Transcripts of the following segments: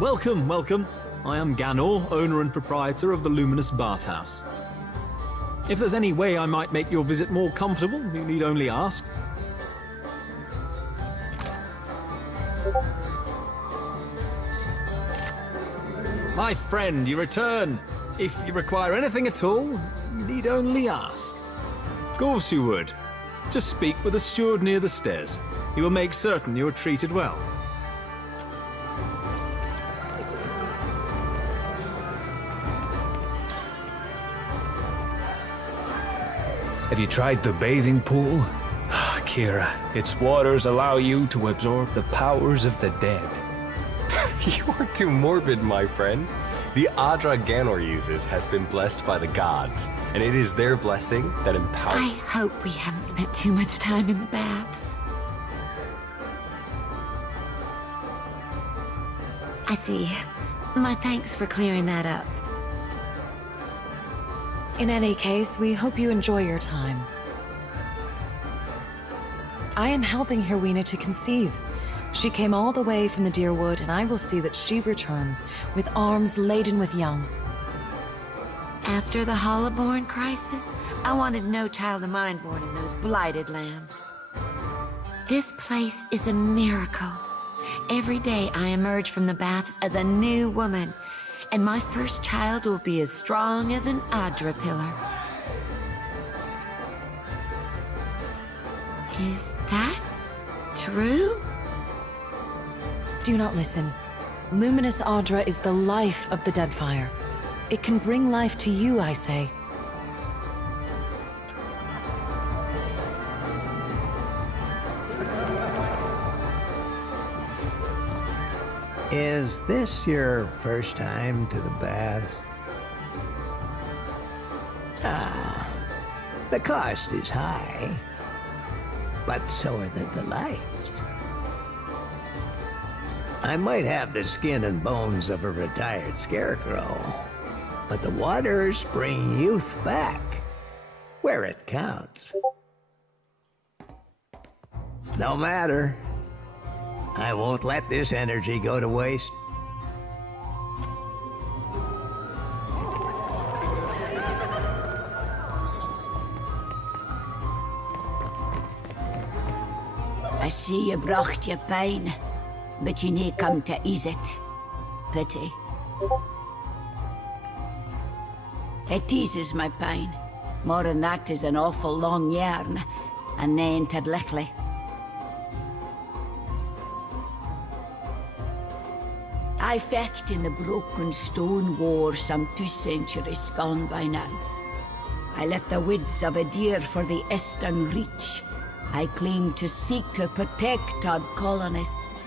Welcome, welcome. I am Ganor, owner and proprietor of the Luminous Bathhouse. If there's any way I might make your visit more comfortable, you need only ask. My friend, you return. If you require anything at all, you need only ask. Of course you would. Just speak with the steward near the stairs. He will make certain you are treated well. Have you tried the bathing pool? Kira, its waters allow you to absorb the powers of the dead. You are too morbid, my friend. The Adra Ganor uses has been blessed by the gods, and it is their blessing that empowers... I hope we haven't spent too much time in the baths. I see. My thanks for clearing that up. In any case, we hope you enjoy your time. I am helping Herwina to conceive. She came all the way from the Deerwood, and I will see that she returns with arms laden with young. After the Hollowborn crisis, I wanted no child of mine born in those blighted lands. This place is a miracle. Every day I emerge from the baths as a new woman, and my first child will be as strong as an Adra pillar. Is that true? Do not listen. Luminous Adra is the life of the Deadfire. It can bring life to you, I say. Is this your first time to the baths? Ah, the cost is high, but so are the delights. I might have the skin and bones of a retired scarecrow, but the waters bring youth back, where it counts. No matter. I won't let this energy go to waste. I see you brought your pain, but you need come to ease it. Pity. It eases my pain. More than that is an awful long yarn, and nae to lickly. I fecht in the broken stone war some 2 centuries gone by now. I left the woods of a deer for the eastern reach. I claimed to seek to protect our colonists,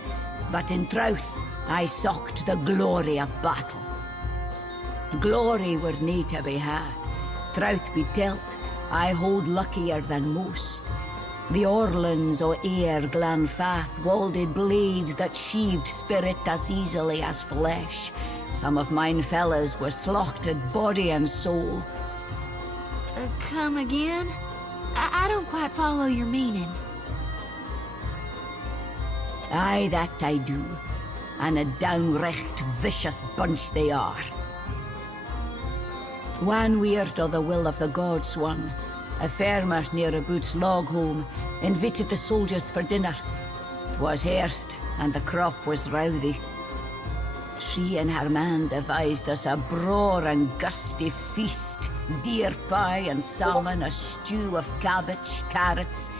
but in truth, I sought the glory of battle. Glory were nae to be had. Truth be telt, I hold luckier than most. The Orlans o' Ayr Glanfath wielded blades that sheathed spirit as easily as flesh. Some of mine fellas were slaughtered body and soul. Come again? I don't quite follow your meaning. Aye, that I do. And a downright vicious bunch they are. One weird o' the will of the gods one, a farmer near a Boots log home, invited the soldiers for dinner. 'Twas hairst, and the crop was rowdy. She and her man devised us a braw and gusty feast. Deer pie and salmon, a stew of cabbage, carrots,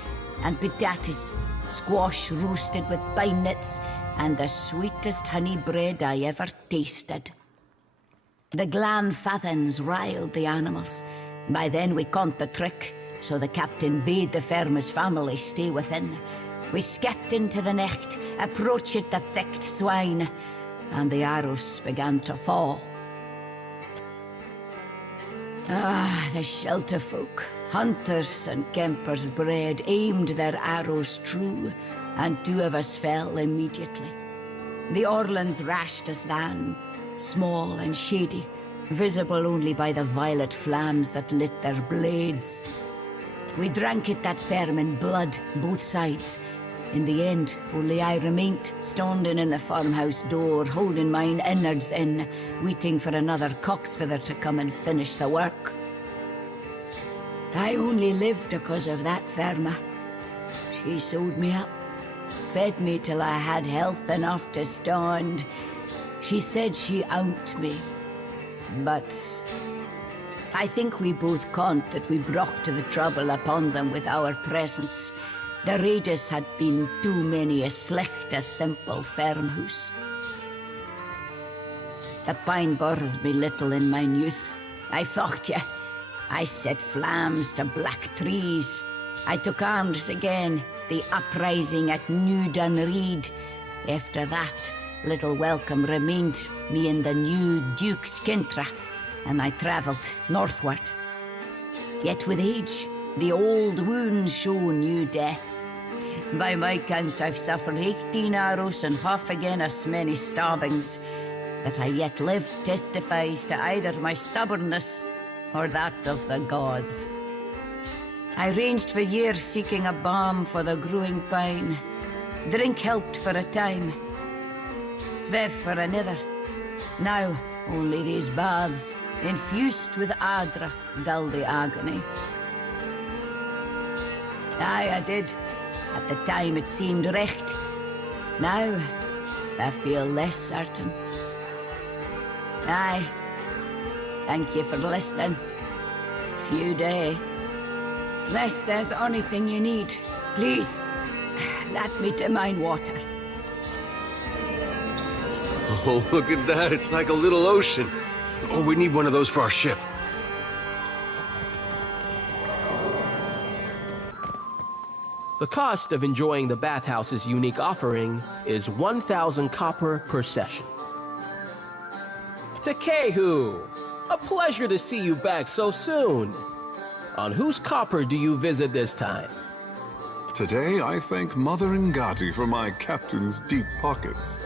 and potatoes, squash roasted with pine nuts, and the sweetest honey bread I ever tasted. The Glanfathans riled the animals. By then we caught the trick, so the captain bade the farmer's family stay within. We skipped into the necht, approached the thicked swine, and the arrows began to fall. Ah, the shelter folk, hunters and kempers bred, aimed their arrows true, and 2 of us fell immediately. The Orlans rashed us then, small and shady, visible only by the violet flames that lit their blades. We drank it that firm in blood, both sides. In the end, only I remained, standing in the farmhouse door, holding mine innards in, waiting for another cocksfeather to come and finish the work. I only lived because of that farmer. She sewed me up, fed me till I had health enough to stand. She said she owned me, but I think we both conned that we brought the trouble upon them with our presence. The raiders had been too many a slechte, simple farmhouse. The pine bothered me little in mine youth. I fought ye. I set flames to black trees. I took arms again, the uprising at New Dunreed. After that, little welcome remained me in the new Duke's Kintra, and I travelled northward. Yet with age, the old wounds show new depth. By my count, I've suffered 18 arrows and half again as many stabbings. That I yet live testifies to either my stubbornness or that of the gods. I ranged for years seeking a balm for the growing pine. Drink helped for a time, svev for another. Now, only these baths, infused with adra, dull the agony. Aye, I did. At the time it seemed recht. Now, I feel less certain. Aye. Thank you for listening. Few day. Unless there's anything you need, please, let me to mine water. Oh, look at that. It's like a little ocean. Oh, we need one of those for our ship. The cost of enjoying the bathhouse's unique offering is 1,000 copper per session. Takehu! A pleasure to see you back so soon. On whose copper do you visit this time? Today, I thank Mother Ngati for my captain's deep pockets.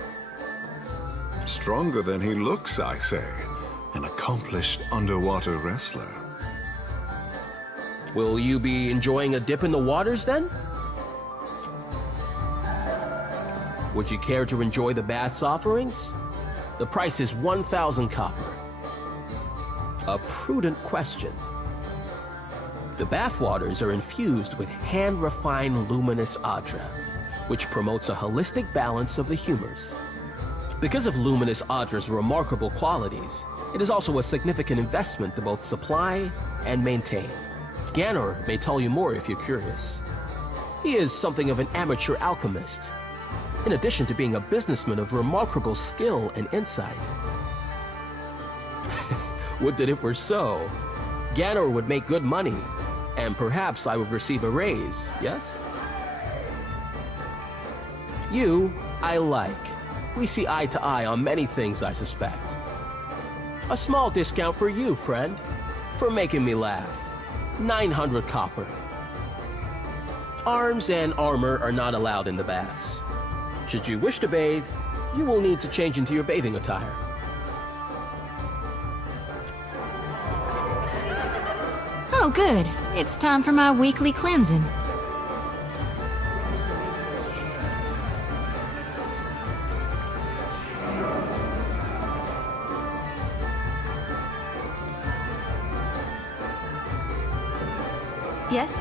Stronger than he looks, I say. An accomplished underwater wrestler. Will you be enjoying a dip in the waters then? Would you care to enjoy the bath's offerings? The price is 1,000 copper. A prudent question. The bathwaters are infused with hand-refined luminous adra, which promotes a holistic balance of the humors. Because of luminous adra's remarkable qualities, it is also a significant investment to both supply and maintain. Ganor may tell you more if you're curious. He is something of an amateur alchemist, in addition to being a businessman of remarkable skill and insight. Would that it were so. Ganor would make good money, and perhaps I would receive a raise, yes? You, I like. We see eye to eye on many things, I suspect. A small discount for you, friend, for making me laugh. 900 copper. Arms and armor are not allowed in the baths. Should you wish to bathe, you will need to change into your bathing attire. Oh, good. It's time for my weekly cleansing. Yes?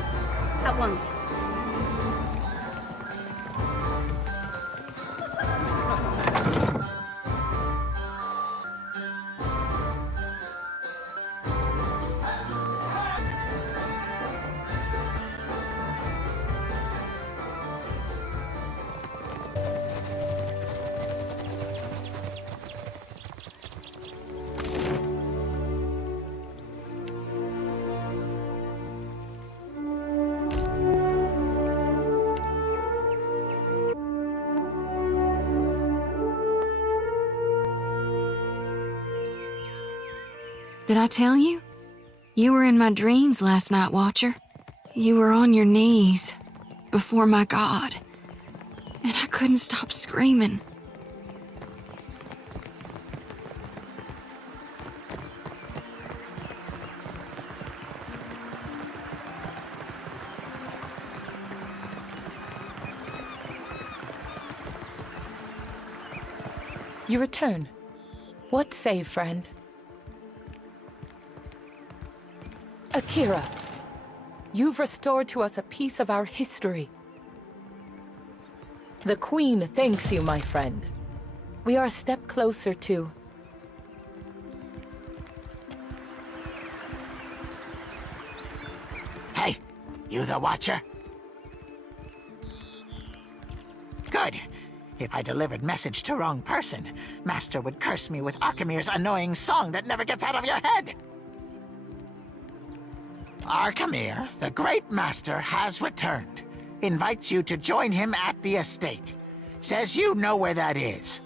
At once. Did I tell you? You were in my dreams last night, Watcher. You were on your knees before my God, and I couldn't stop screaming. You return. What say, friend? Akira, you've restored to us a piece of our history. The Queen thanks you, my friend. We are a step closer to... Hey, you the Watcher? Good. If I delivered message to wrong person, Master would curse me with Archimir's annoying song that never gets out of your head. Archimir, the great master, has returned. Invites you to join him at the estate. Says you know where that is.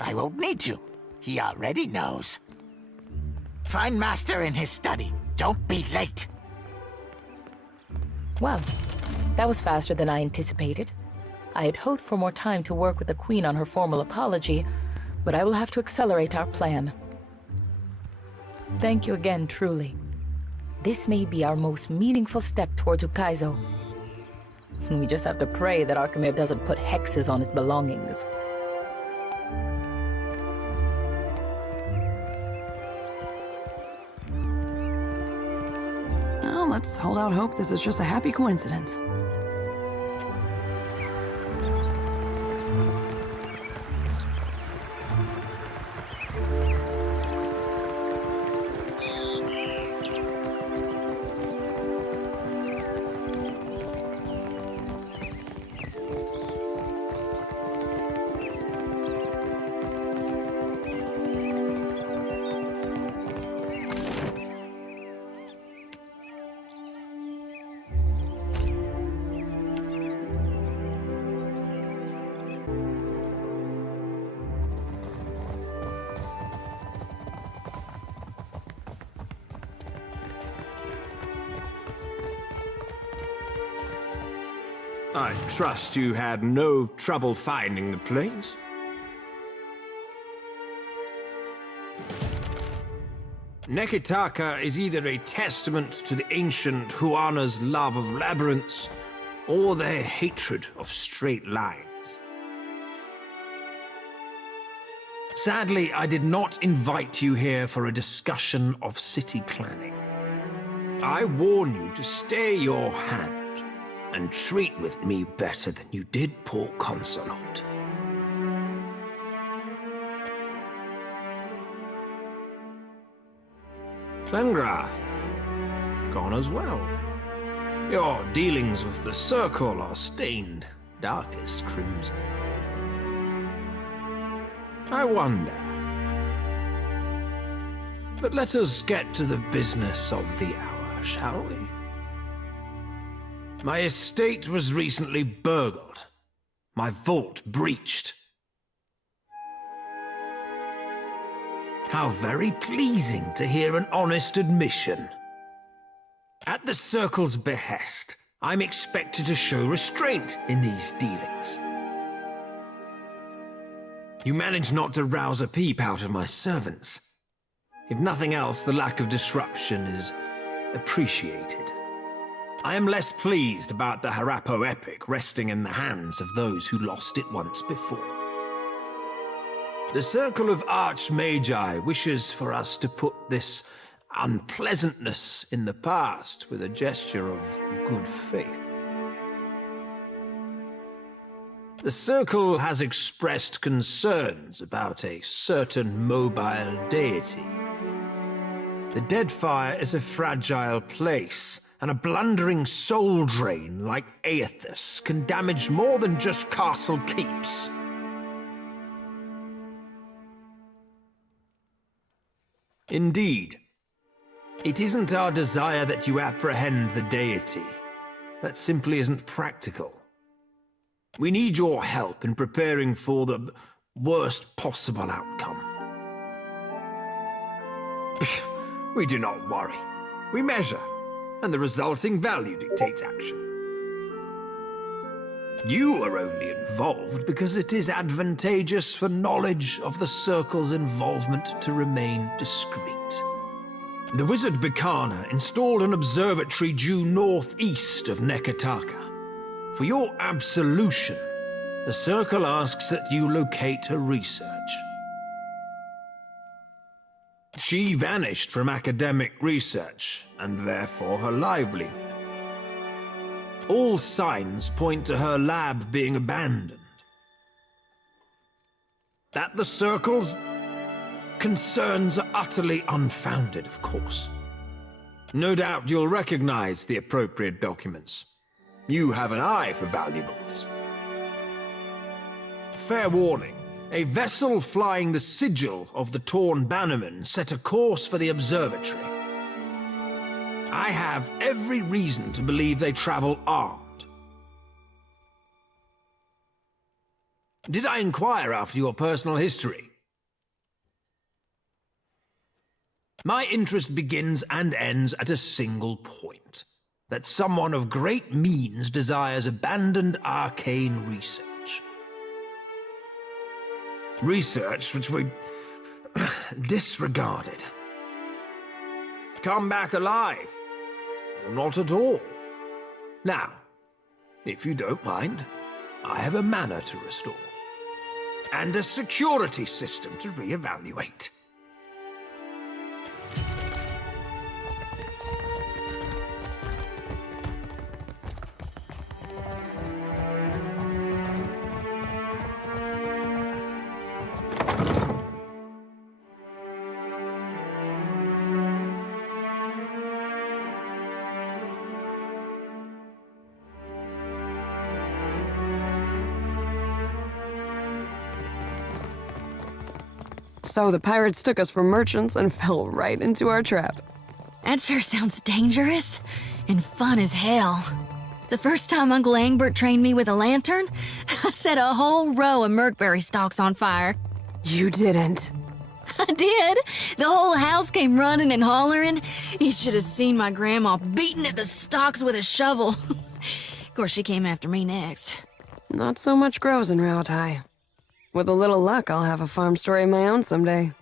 I won't need to. He already knows. Find Master in his study. Don't be late. Well, that was faster than I anticipated. I had hoped for more time to work with the Queen on her formal apology, but I will have to accelerate our plan. Thank you again, truly. This may be our most meaningful step towards Ukaizo. We just have to pray that Archimir doesn't put hexes on his belongings. Well, let's hold out hope this is just a happy coincidence. I trust you had no trouble finding the place? Nekitaka is either a testament to the ancient Huana's love of labyrinths, or their hatred of straight lines. Sadly, I did not invite you here for a discussion of city planning. I warn you to stay your hand and treat with me better than you did poor Consolate. Glengrath, gone as well. Your dealings with the Circle are stained darkest crimson. I wonder. But let us get to the business of the hour, shall we? My estate was recently burgled. My vault breached. How very pleasing to hear an honest admission. At the Circle's behest, I'm expected to show restraint in these dealings. You managed not to rouse a peep out of my servants. If nothing else, the lack of disruption is appreciated. I am less pleased about the Harappo epic resting in the hands of those who lost it once before. The Circle of Archmagi wishes for us to put this unpleasantness in the past with a gesture of good faith. The Circle has expressed concerns about a certain mobile deity. The Deadfire is a fragile place, and a blundering soul drain like Aethys can damage more than just castle keeps. Indeed, it isn't our desire that you apprehend the deity. That simply isn't practical. We need your help in preparing for the worst possible outcome. We do not worry. We measure, and the resulting value dictates action. You are only involved because it is advantageous for knowledge of the Circle's involvement to remain discreet. The wizard Bikana installed an observatory due northeast of Nekataka. For your absolution, the Circle asks that you locate her research. She vanished from academic research, and therefore her livelihood. All signs point to her lab being abandoned. That the Circle's concerns are utterly unfounded, of course. No doubt you'll recognize the appropriate documents. You have an eye for valuables. Fair warning, a vessel flying the sigil of the Torn Bannerman set a course for the observatory. I have every reason to believe they travel armed. Did I inquire after your personal history? My interest begins and ends at a single point. That someone of great means desires abandoned arcane research. Research which we disregarded. Come back alive. Or not at all. Now, if you don't mind, I have a manor to restore. And a security system to reevaluate. So the pirates took us for merchants and fell right into our trap. That sure sounds dangerous and fun as hell. The first time Uncle Angbert trained me with a lantern, I set a whole row of merkberry stalks on fire. You didn't. I did. The whole house came running and hollering. You should have seen my grandma beating at the stalks with a shovel. Of course, she came after me next. Not so much grows in Rautai. With a little luck, I'll have a farm story of my own someday.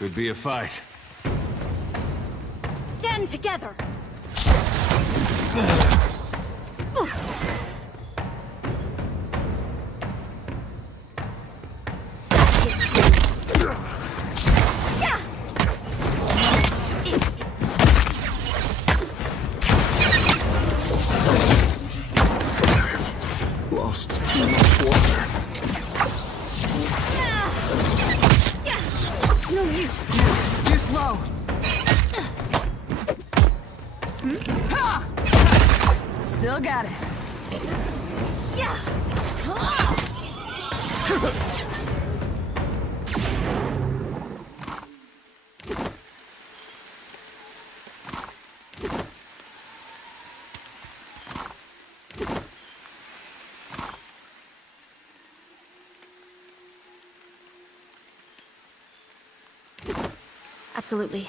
Could be a fight. Stand together! Lost too much water. No use. Too slow. Still got it. Yeah. Absolutely.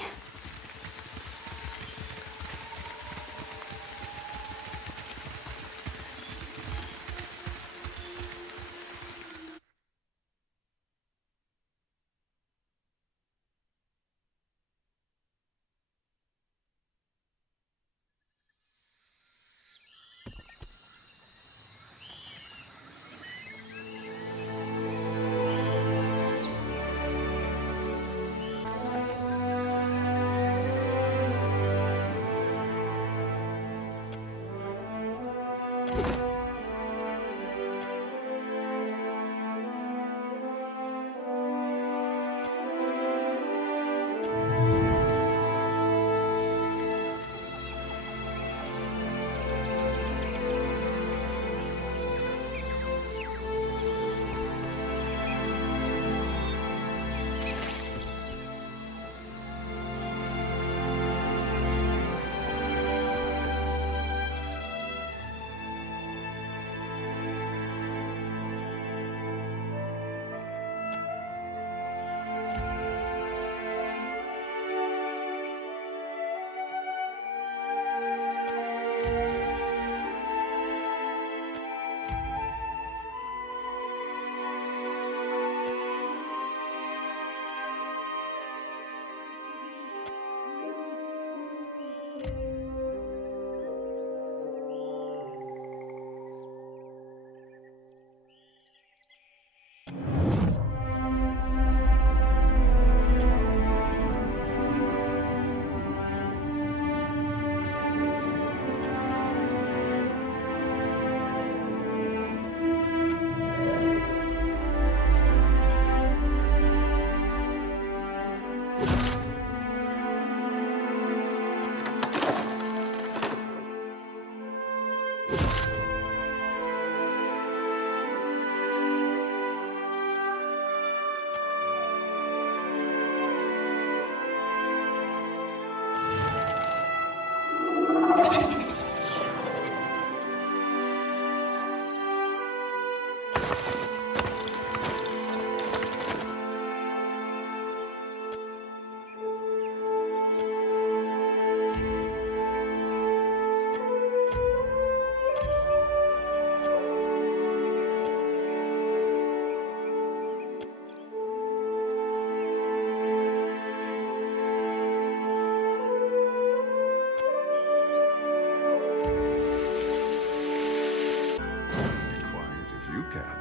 Cat.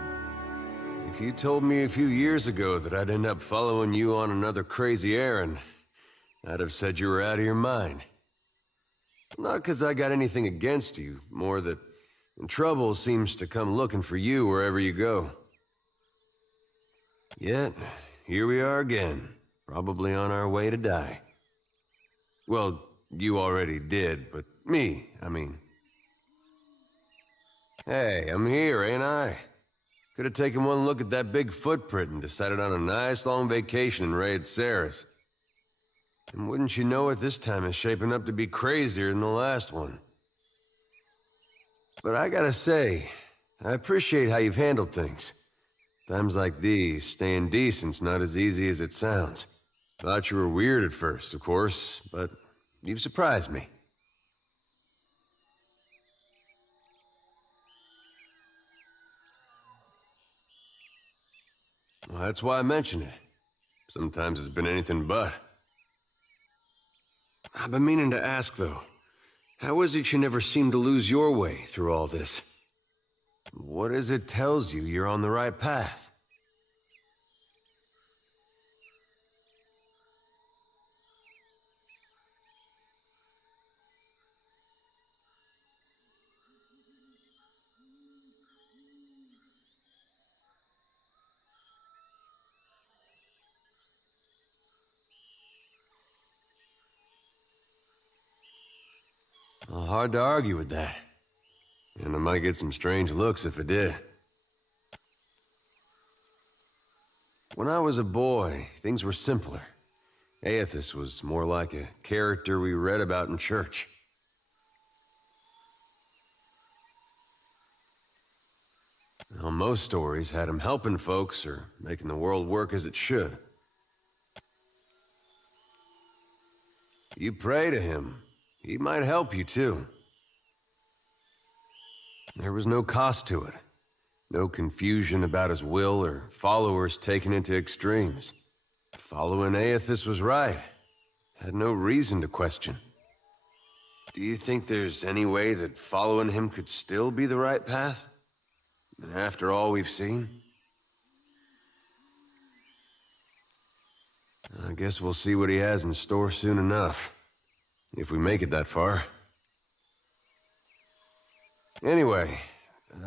If you told me a few years ago that I'd end up following you on another crazy errand, I'd have said you were out of your mind. Not because I got anything against you, more that trouble seems to come looking for you wherever you go. Yet, here we are again, probably on our way to die. Well, you already did, but me, I mean. Hey, I'm here, ain't I? Could have taken one look at that big footprint and decided on a nice long vacation in Raid Sarah's. And wouldn't you know it, this time is shaping up to be crazier than the last one. But I gotta say, I appreciate how you've handled things. Times like these, staying decent's not as easy as it sounds. Thought you were weird at first, of course, but you've surprised me. Well, that's why I mention it. Sometimes it's been anything but. I've been meaning to ask, though. How is it you never seem to lose your way through all this? What is it tells you you're on the right path? Well, hard to argue with that. And I might get some strange looks if I did. When I was a boy, things were simpler. Aethys was more like a character we read about in church. Well, most stories had him helping folks or making the world work as it should. You pray to him, he might help you too. There was no cost to it. No confusion about his will or followers taken into extremes. Following Aethys was right. Had no reason to question. Do you think there's any way that following him could still be the right path? After all we've seen? I guess we'll see what he has in store soon enough. If we make it that far. Anyway,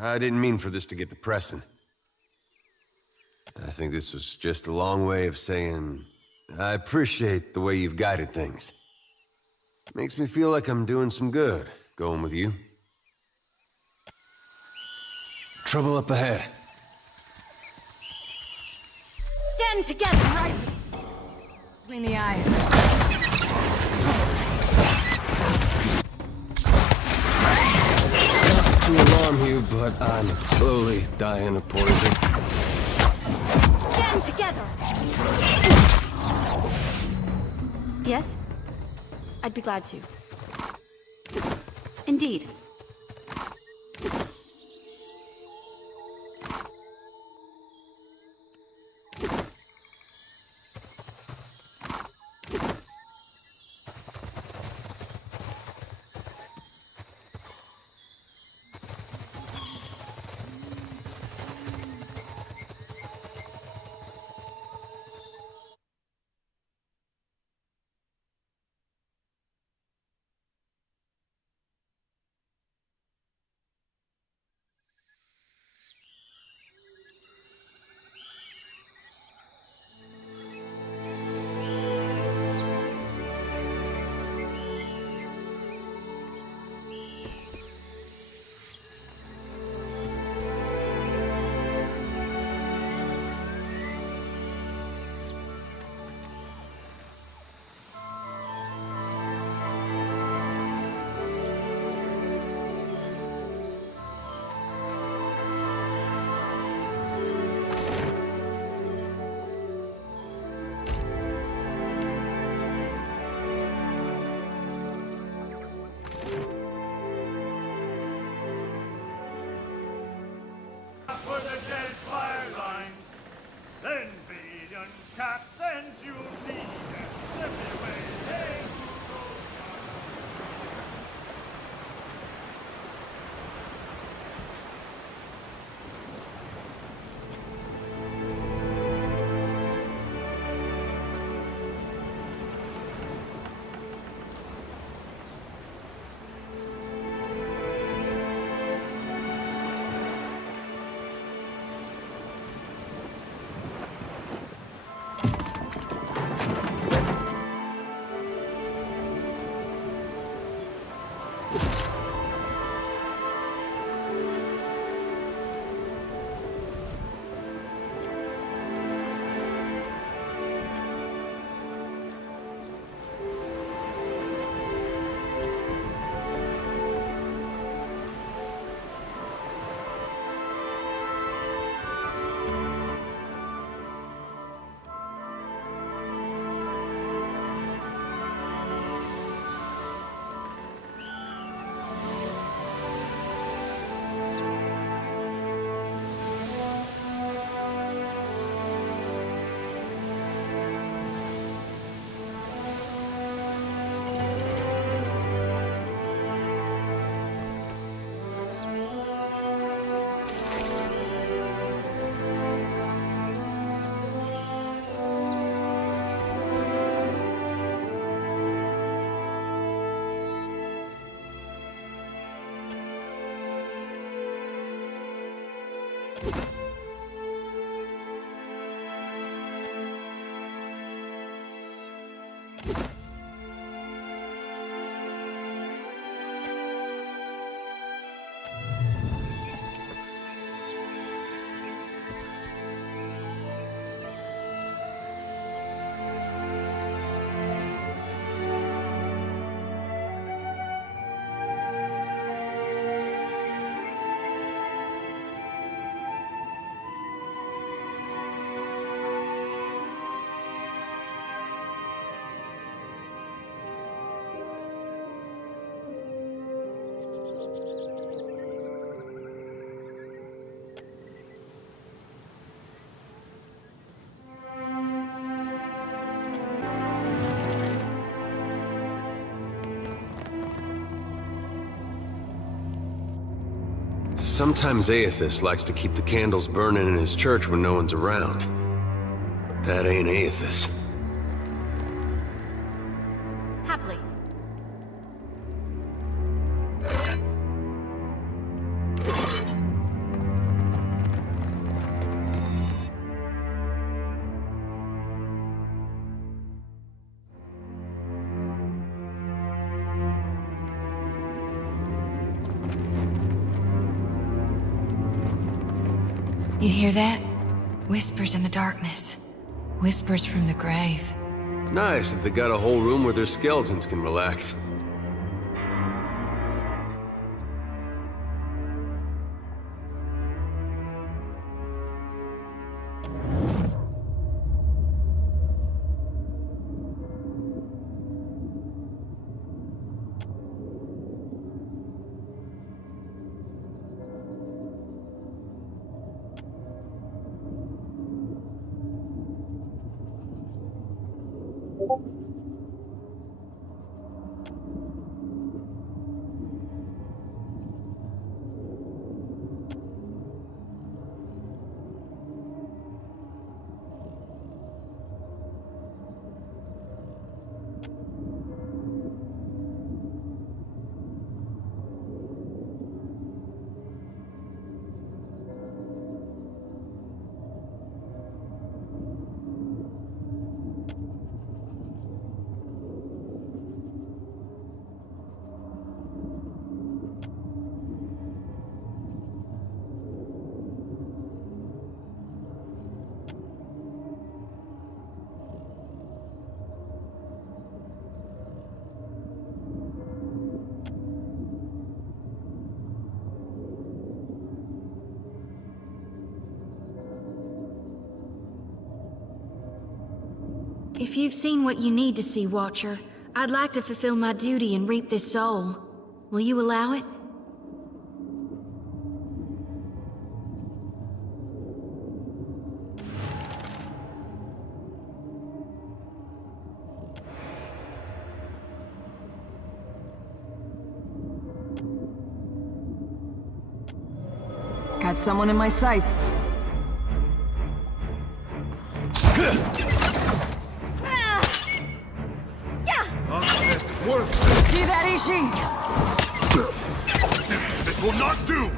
I didn't mean for this to get depressing. I think this was just a long way of saying, I appreciate the way you've guided things. Makes me feel like I'm doing some good, going with you. Trouble up ahead. Stand together, right? Between the eyes. To alarm you, but I'm slowly dying of poison. Stand together! Yes? I'd be glad to. Indeed. Sometimes Aethys likes to keep the candles burning in his church when no one's around. But that ain't Aethys. Happily. You hear that? Whispers in the darkness. Whispers from the grave. Nice that they got a whole room where their skeletons can relax. If you've seen what you need to see, Watcher, I'd like to fulfill my duty and reap this soul. Will you allow it? Got someone in my sights. See that, Ishi? This will not do!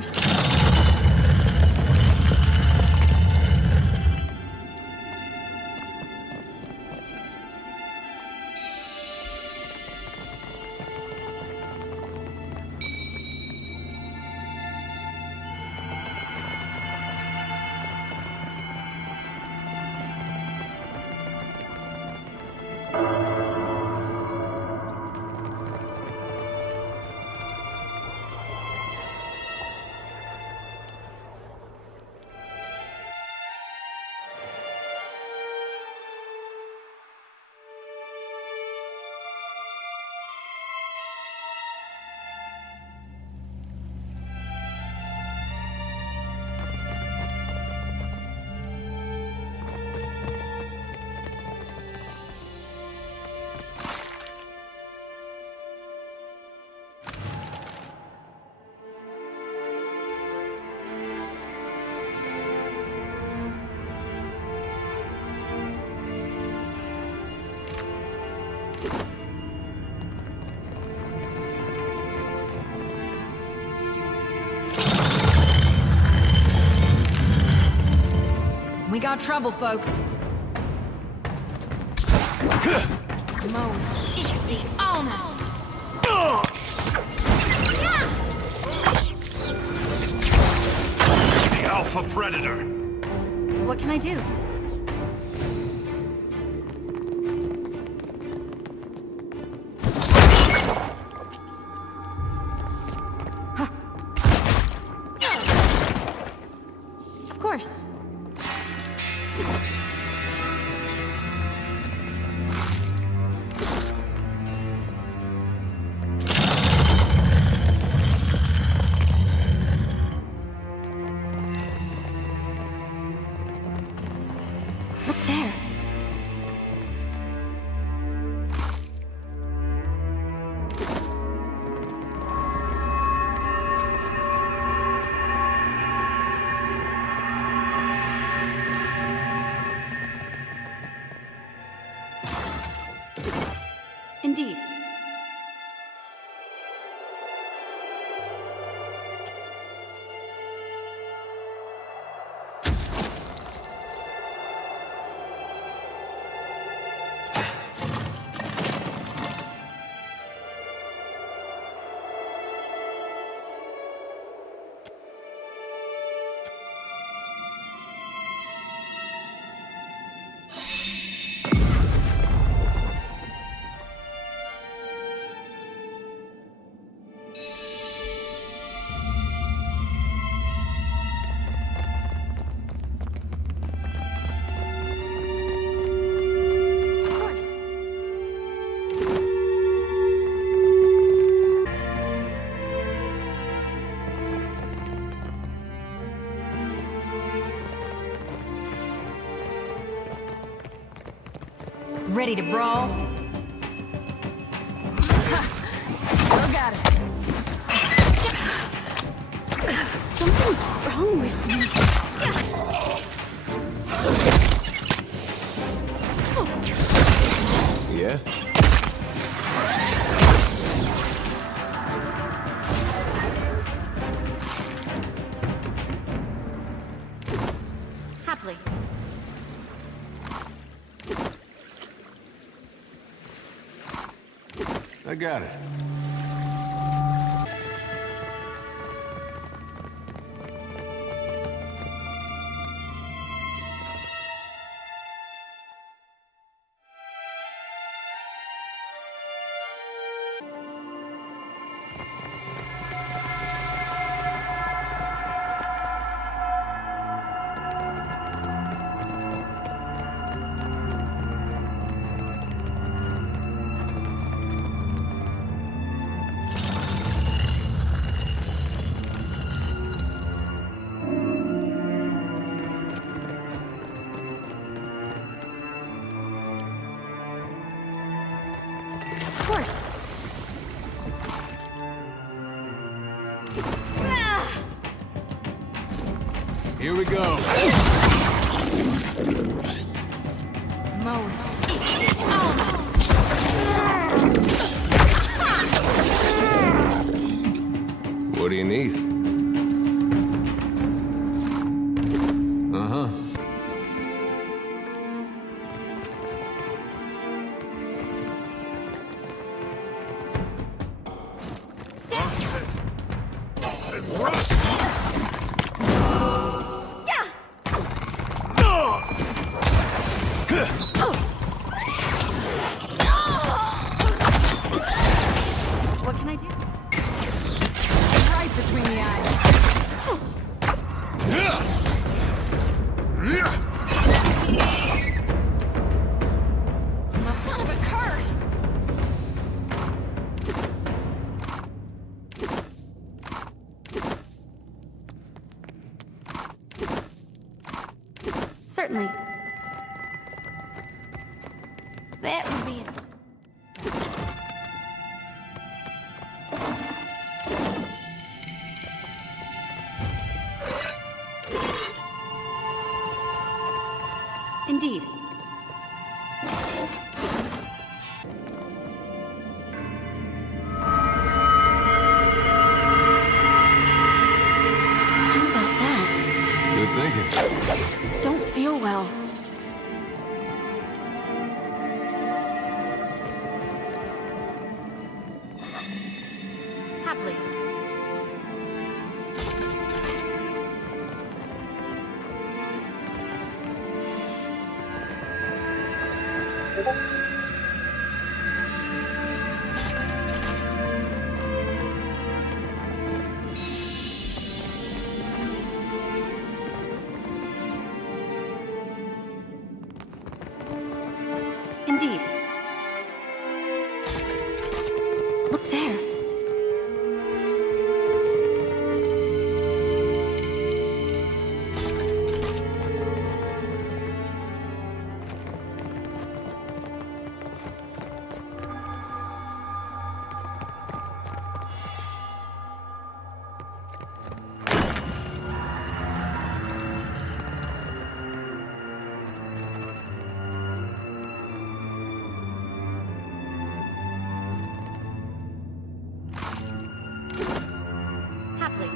course. We got trouble, folks. Mo, Ixie, Alna. The Alpha Predator. What can I do? Of course. Look there. Indeed. Ready to brawl? Look at it. Something's wrong with me. Yeah? Happily. I got it. Of course. Ah! Here we go. Mo, What do you need? Certainly. That would be Indeed. How about that? Good thinking. Don't feel well. Happily. Indeed. Look there. Happily.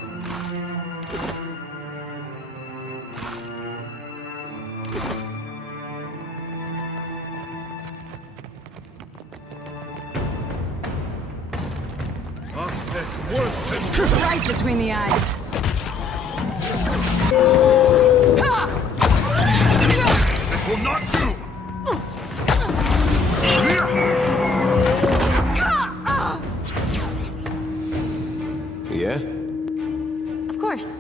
Right between the eyes. This will not do! Yeah? Of course.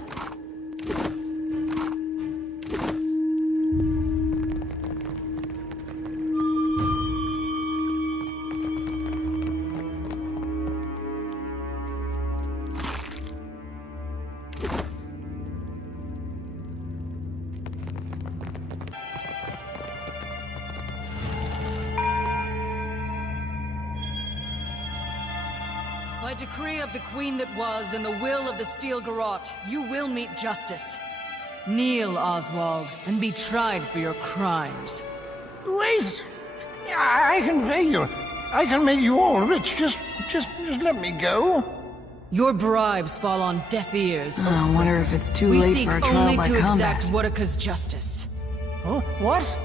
By decree of the Queen that was and the will of the Steel Garrote, you will meet justice. Kneel, Oswald, and be tried for your crimes. Wait! I can pay you. I can make you all rich. Just let me go. Your bribes fall on deaf ears. I wonder if it's too We late seek for a trial only by to combat. exact Wotika's justice. Huh? What?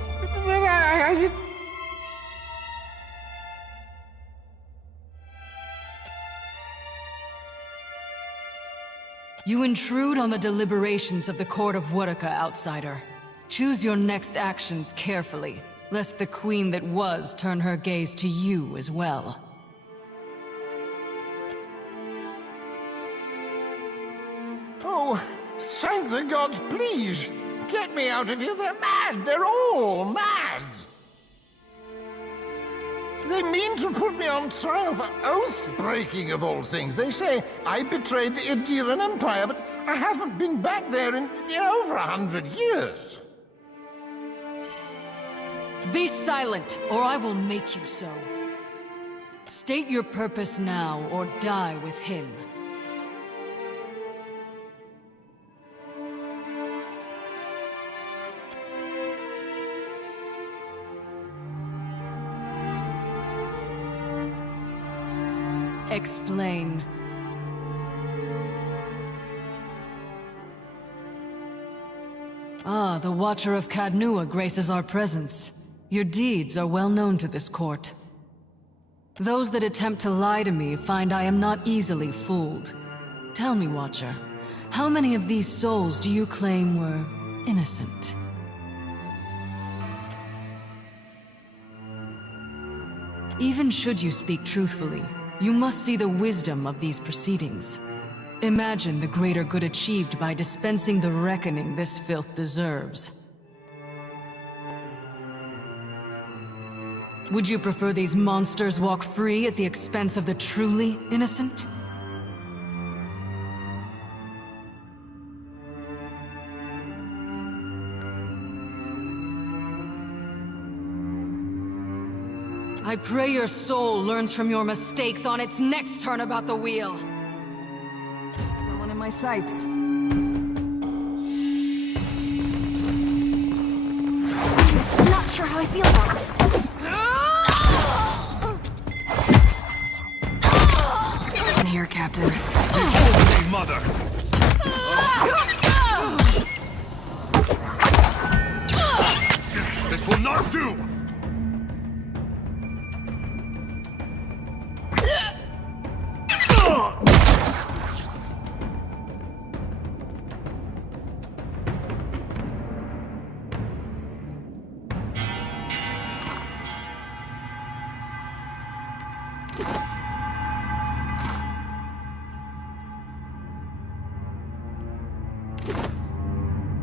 But I did... You intrude on the deliberations of the court of Wotika, outsider. Choose your next actions carefully, lest the queen that was turn her gaze to you as well. Oh, thank the gods, please! Get me out of here. They're mad. They're all mad. They mean to put me on trial for oath-breaking of all things. They say I betrayed the Idiran Empire, but I haven't been back there in over 100 years. Be silent, or I will make you so. State your purpose now, or die with him. Explain. Ah, the Watcher of Cadnua graces our presence. Your deeds are well known to this court. Those that attempt to lie to me find I am not easily fooled. Tell me, Watcher, how many of these souls do you claim were innocent? Even should you speak truthfully, you must see the wisdom of these proceedings. Imagine the greater good achieved by dispensing the reckoning this filth deserves. Would you prefer these monsters walk free at the expense of the truly innocent? I pray your soul learns from your mistakes on its next turnabout the wheel. Someone in my sights. Not sure how I feel about this. In here, Captain. Behold me, mother! This will not do!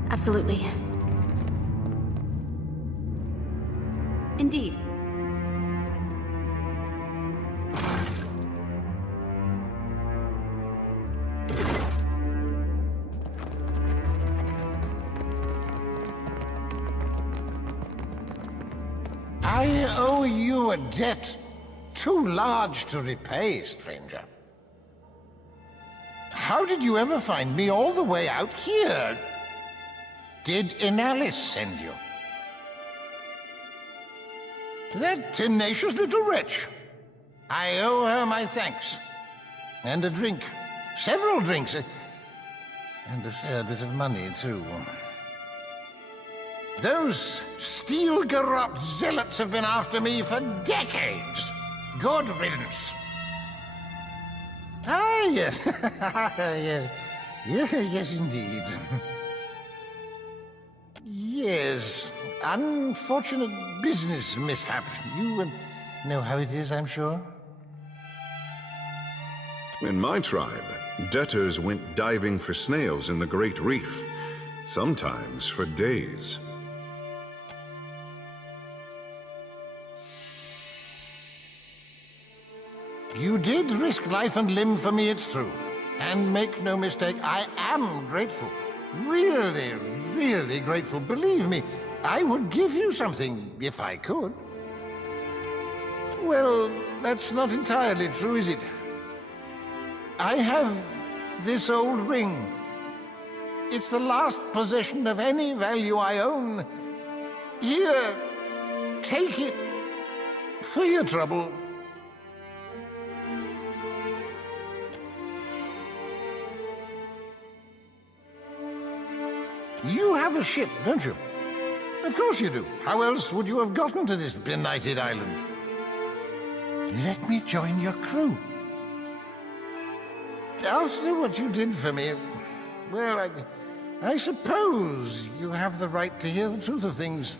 Absolutely. Indeed. I owe you a debt too large to repay, stranger. How did you ever find me all the way out here? Did Inalis send you? That tenacious little wretch. I owe her my thanks. And a drink. Several drinks. And a fair bit of money, too. Those steel garrote zealots have been after me for decades. Good riddance. Ah, yes. Yes, indeed. Yes, unfortunate business mishap. You know how it is, I'm sure. In my tribe, debtors went diving for snails in the Great Reef, sometimes for days. You did risk life and limb for me, it's true. And make no mistake, I am grateful. Really, really grateful. Believe me, I would give you something if I could. Well, that's not entirely true, is it? I have this old ring. It's the last possession of any value I own. Here, take it for your trouble. You have a ship, don't you? Of course you do. How else would you have gotten to this benighted island? Let me join your crew. After what you did for me, well, I suppose you have the right to hear the truth of things.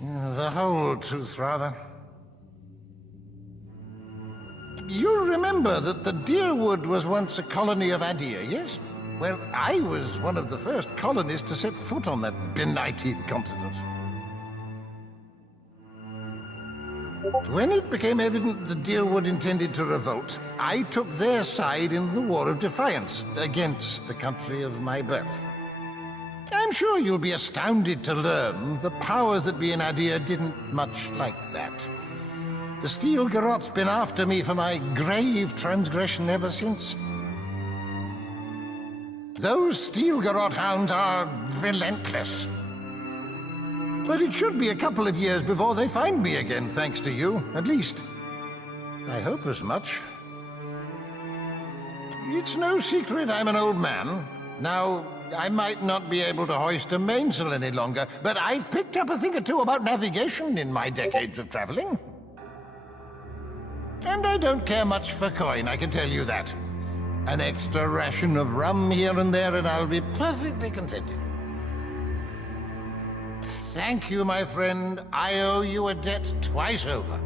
The whole truth, rather. You remember that the Deerwood was once a colony of Adir, yes? Well, I was one of the first colonists to set foot on that benighted continent. When it became evident the Deerwood intended to revolt, I took their side in the War of Defiance against the country of my birth. I'm sure you'll be astounded to learn the powers that be in Adir didn't much like that. The Steel Garrot's been after me for my grave transgression ever since. Those Steel Garrot hounds are relentless. But it should be a couple of years before they find me again, thanks to you, at least. I hope as much. It's no secret I'm an old man. Now, I might not be able to hoist a mainsail any longer, but I've picked up a thing or two about navigation in my decades of traveling. And I don't care much for coin, I can tell you that. An extra ration of rum here and there, and I'll be perfectly contented. Thank you, my friend. I owe you a debt twice over.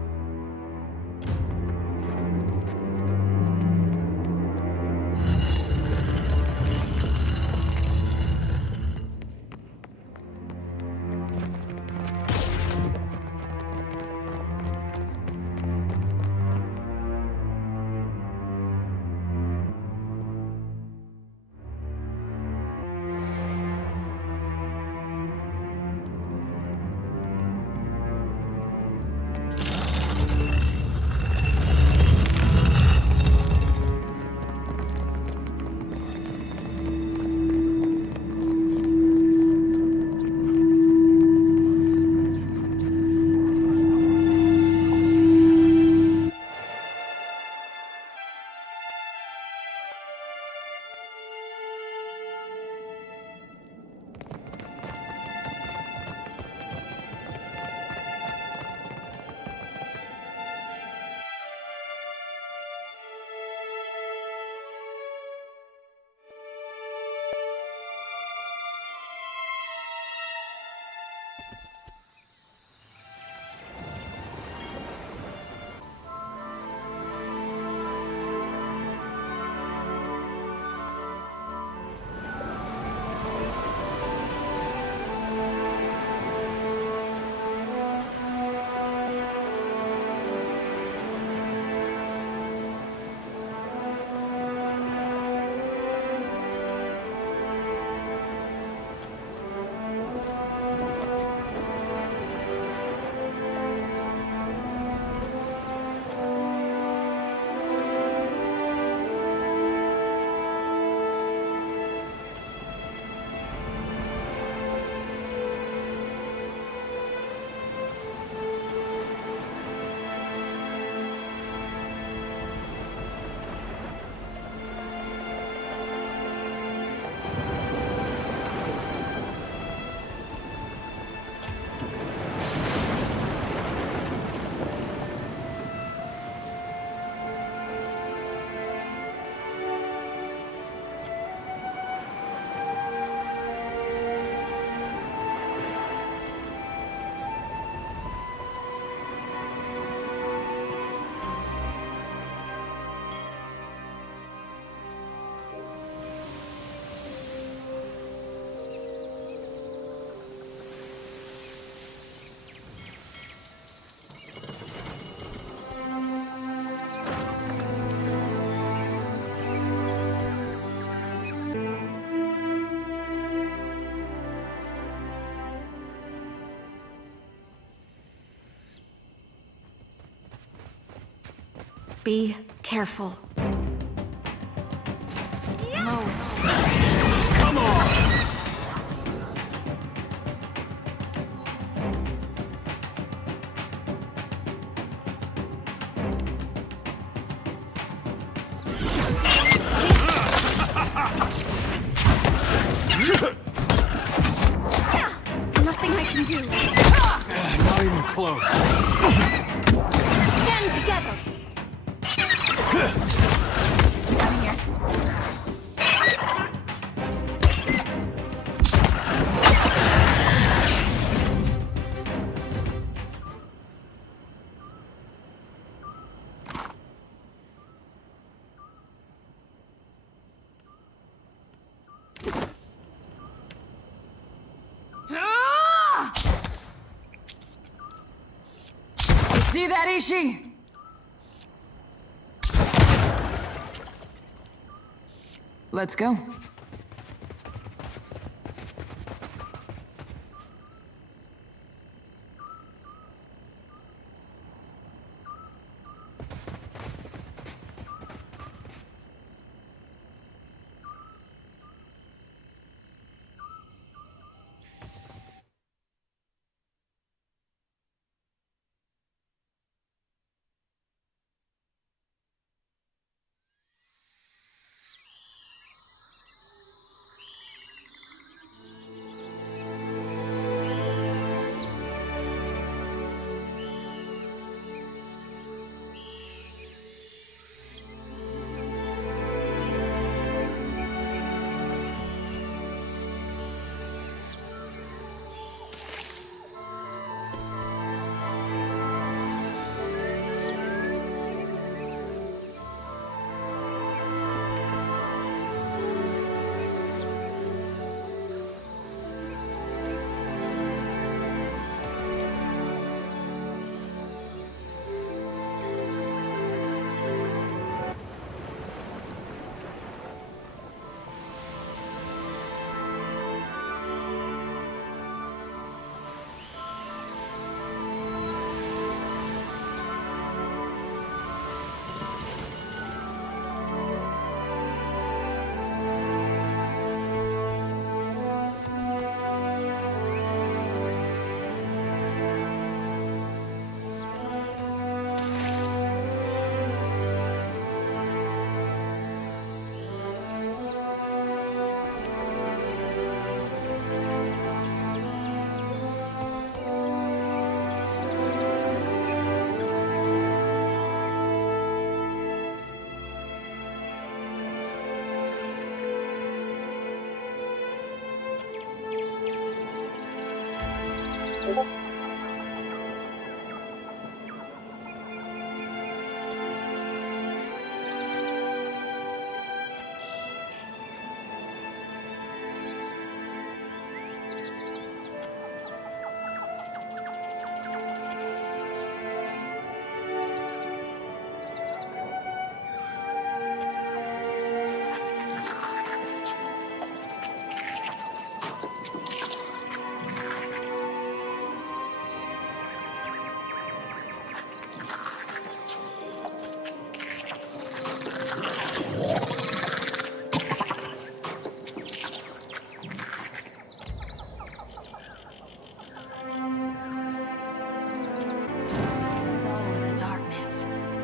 Be careful. Come on! Nothing I can do. Not even close. Stand together. I'm here. See that, Ishi? Let's go.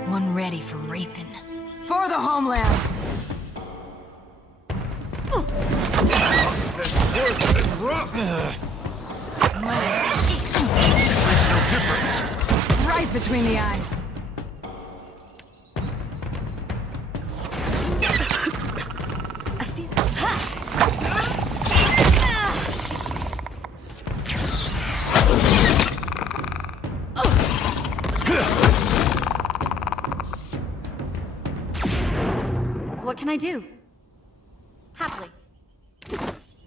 One ready for raping. For the homeland! It's rough! Makes no difference. Right between the eyes. What can I do? Happily.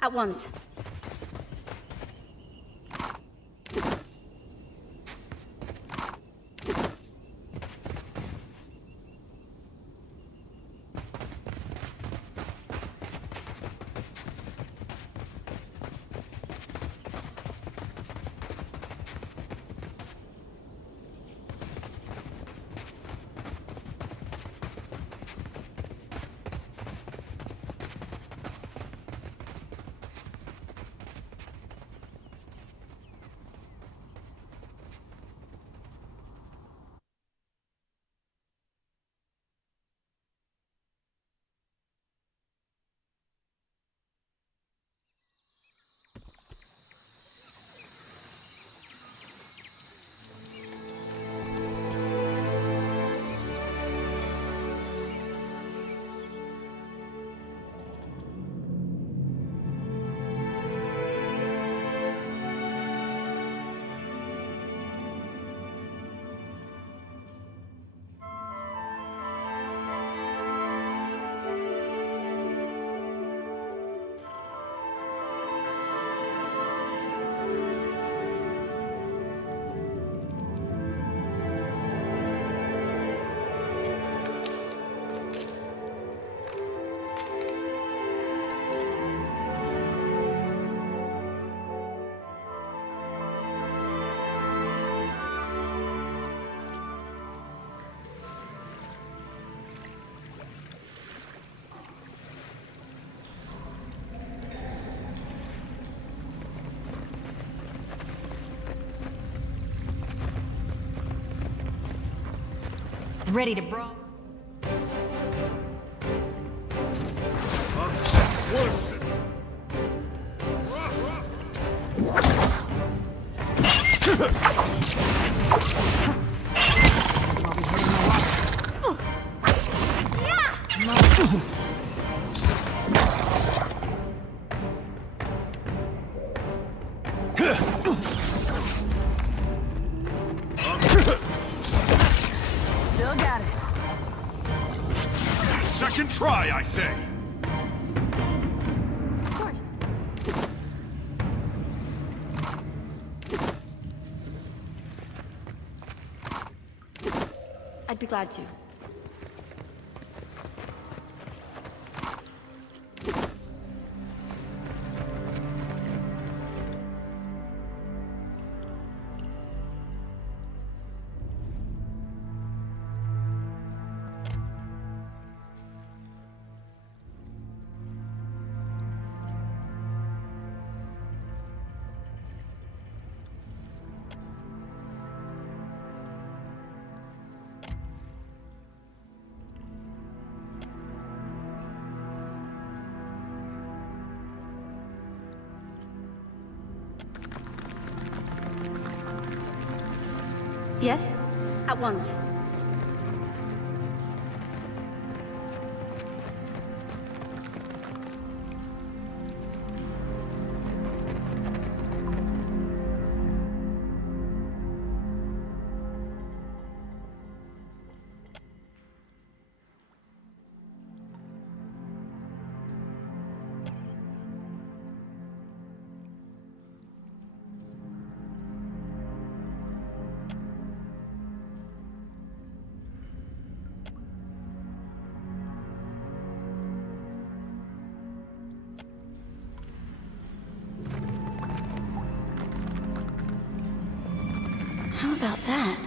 At once. Ready to brawl? Still got it. Second try, I say. Of course. I'd be glad to. Yes? At once. How about that?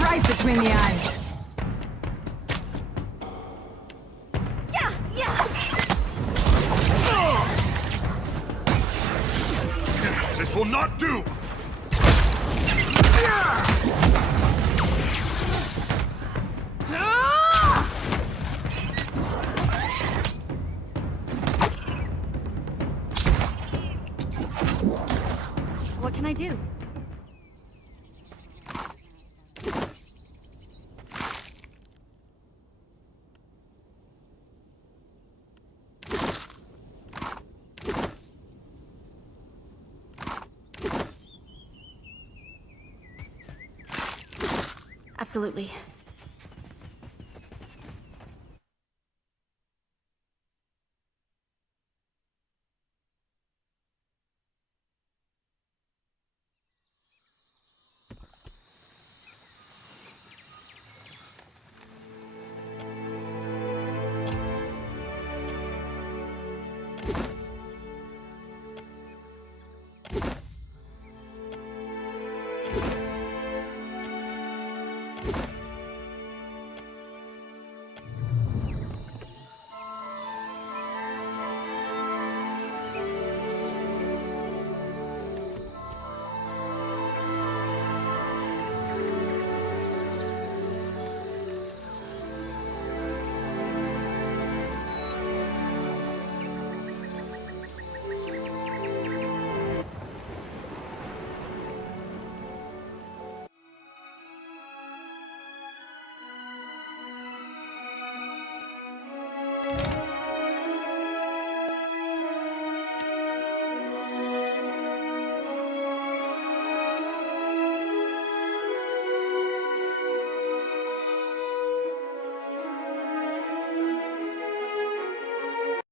Right between the eyes. This will not do! What can I do? Absolutely.